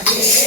Radhe